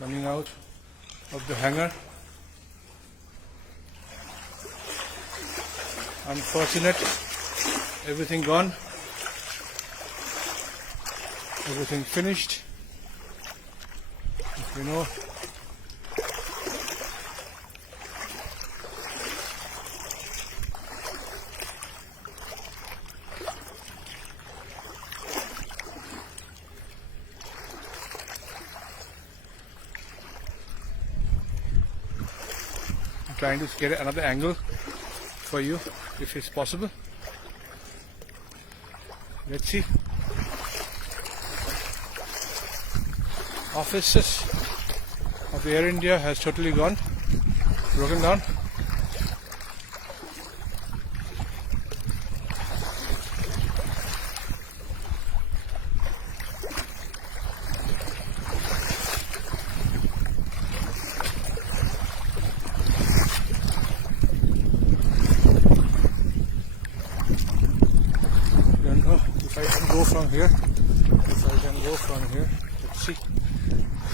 running out of the hangar. Unfortunate, everything gone, everything finished. You know, I'm trying to get another angle for you if it's possible. Let's see. Offices of the Air India has totally gone, broken down. Don't know if I can go from here. If I can go from here, let's see.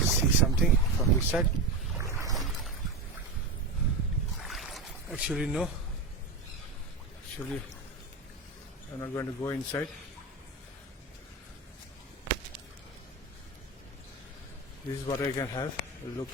See something from this side. Actually no. Actually I'm not going to go inside. This is what I can have. Look.